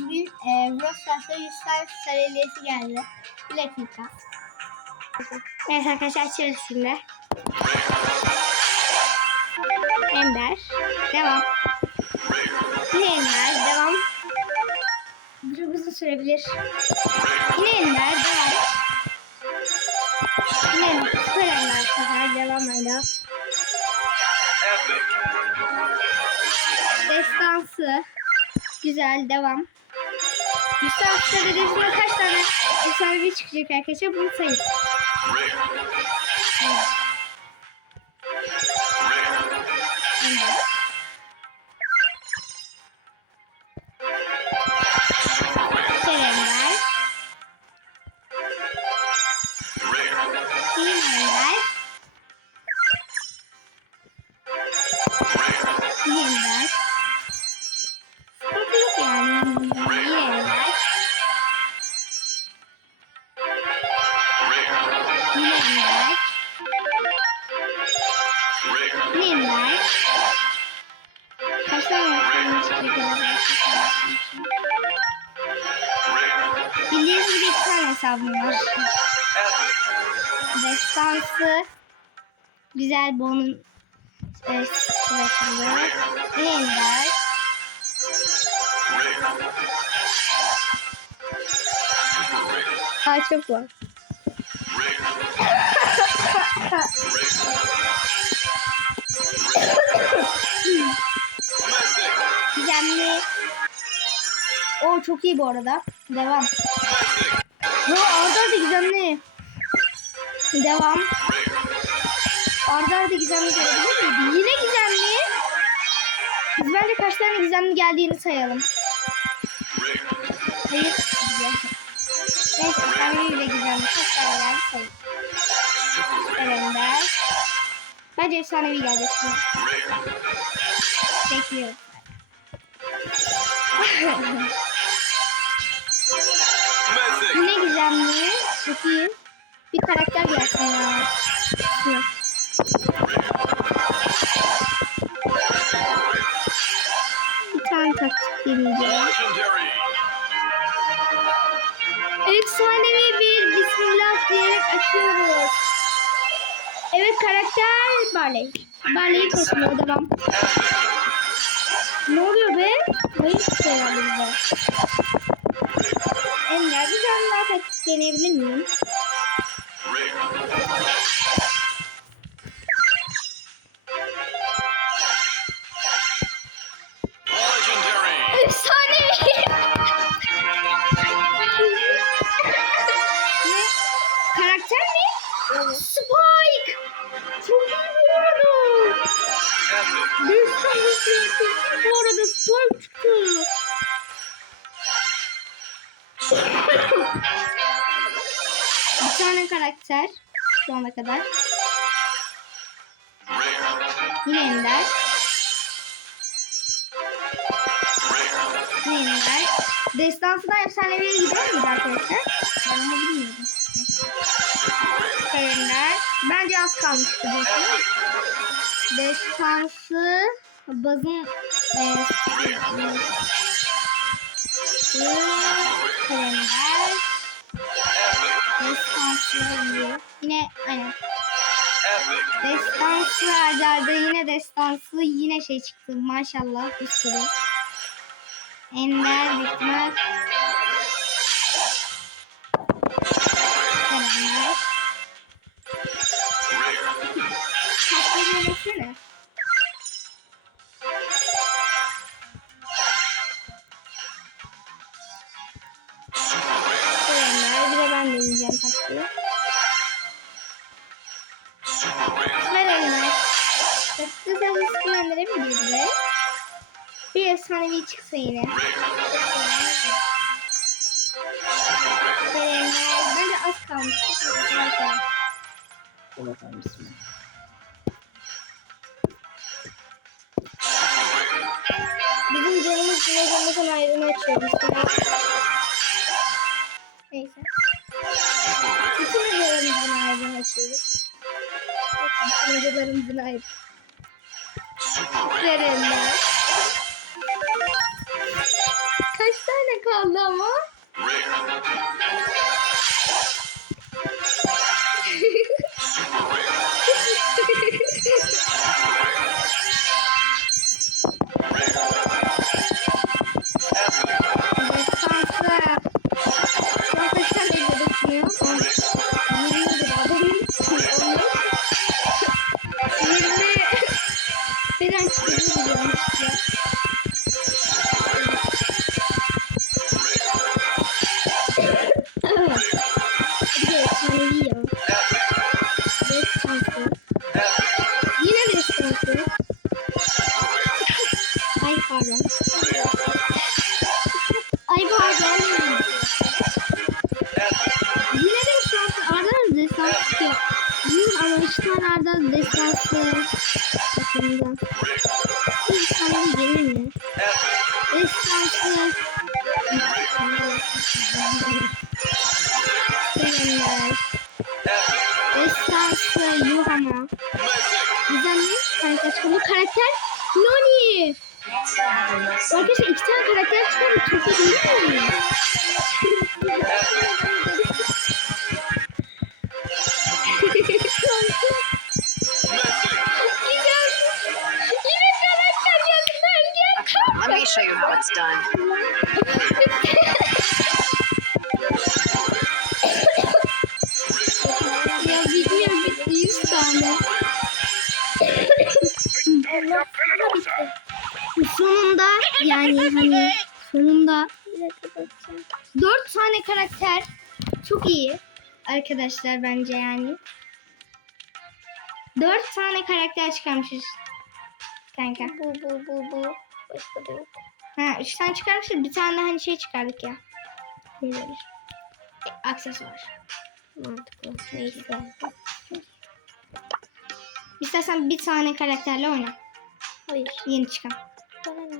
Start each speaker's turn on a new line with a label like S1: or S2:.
S1: Bugün e, 100 tane sarılyesi geldi. Bir dakika. Evet arkadaşlar açıyoruz şimdi. Ender. Devam. Yine Ender. Devam. Çok uzun sürebilir. Yine Ender. Devam. Yine Ender. Süper Ender. Devam.
S2: Epic.
S1: Destansı. Güzel. Devam. Destansı dediğimizde kaç tane efsanevi çıkacak arkadaşlar? Bunu sayın.
S2: Rare.
S1: Bildiğiniz gibi iki tane hesabım var. Destansı. Güzel bonun e.
S2: Rare. Super rare.
S1: Daha çok var. Gizemli. O çok iyi bu arada. Devam. Yo Arda arda gizemli. Devam. Arda arda gizemli görebilir miyim? Yine gizemli. Biz bence kaç tane gizemli geldiğini sayalım. Hayır. Güzel. Neyse efsanevi ile gizemli kaç tane geldi sayalım.
S2: Super rare.
S1: Ender. Bence efsanevi gelecek şimdi. Bekliyorum. Gizemli. Çok iyi. Bir karakter gelsin ya. Bir tane taktik deneyeceğim. Efsanevi bir bismillah diyerek açıyoruz. Evet karakter Barley. Barley'i kesmiyor devam. Ne oluyor şey var burada. Ender bir taktik deneyebilir miyim? Bir tanesi bu arada Spike çıktı. Bir tane karakter şu ana kadar. Yine Ender. Yine Ender. Destansıdan efsaneviye gider miydi arkadaşlar? Ben onu bilmiyordum. Ender. Bence az kalmıştı.
S2: Epic.
S1: Destansı bazın e,
S2: Epic.
S1: destansı. Yine aynen. Destansı harcardı. Yine destansı yine şey çıktı. Maşallah bir sürü. Ender bitmez. Tatlı bir de ben deneyeceğim taktiği.
S2: Rare.
S1: Kalender. Taktiği girdi be? Bir efsanevi çıksa yine. Kalender. Bence az kalmış. Bakalım bismillah. Dinozorumuzun ayrını açıyor. Bismillah. Neyse. Bütün dinozorumuzun ayrını açıyoruz. Bakın dinozorlarımızın ayrı. grande. Arda destansı. Bakımda. Bir tane gelir mi? Destansı. Selamlar. Destansı yuh ama. Gizemli karakter çıkıyor. Karakter Noni. Arkadaşlar iki tane karakter çıkardı. Çok değil mi?
S3: Done.
S1: ya bitmiyor bitti 100 tane. sonunda yani hani sonunda dört tane karakter çok iyi arkadaşlar bence yani. Dört tane karakter çıkarmışız. Kanka.
S4: Bu bu bu bu. Başka da yok.
S1: Ha, üç tane çıkarmışız. Bir tane de hani şey çıkardık ya. Ne denir? E, aksesuar.
S4: Mantıklı. Neyse.
S1: İstersen bir tane karakterle oyna.
S4: Hayır.
S1: Yeni çıkan.
S4: Bana ne?